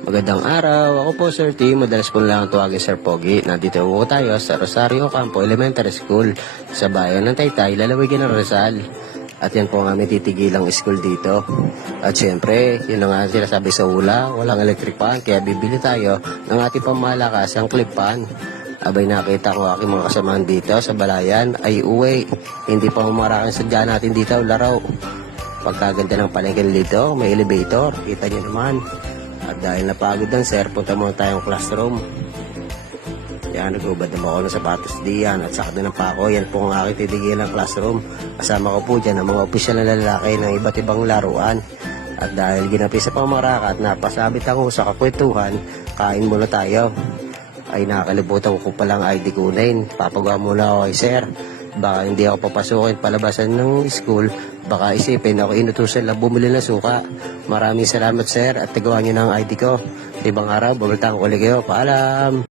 Magandang araw. Ako po Sir T. Madalas po lang tuwagin Sir Pogi. Nandito po tayo sa Rosario Campo Elementary School sa bayan ng Taytay, lalawigan ng Rizal. At yan po ang aming titigilang school dito. At syempre, yun ang nga sinasabi sa ula, walang electric fan, kaya bibili tayo ng ating pamalakas, ang clip fan. Abay nakita ko aking mga kasamahan dito sa balayan ay uwi. Hindi pa humarakan sa dyan natin dito, laro. Pagkaganda ng palengke dito, may elevator, kita nyo naman. At dahil napagod ng sir, punta muna tayong classroom. Yan, nagubad naman ako ng sapatos diyan at saka din ng pako. Yan po ang aking titigilan ng classroom. Kasama ko po dyan ang mga opisyal na lalaki ng iba't ibang laruan. At dahil ginapi sa pamarakat, napasabit ako sa kakwentuhan, kain muna tayo. Ay nakalimutan ko palang ID kunin. Papagawa muna ako kay sir. Baka hindi ako papasukin palabasan ng school. Baka isipin ako inutusan lang bumili ng suka. Maraming salamat sir at tagawa nyo ng ID ko. Ibang araw, babalitaan ko ulit kayo. Paalam!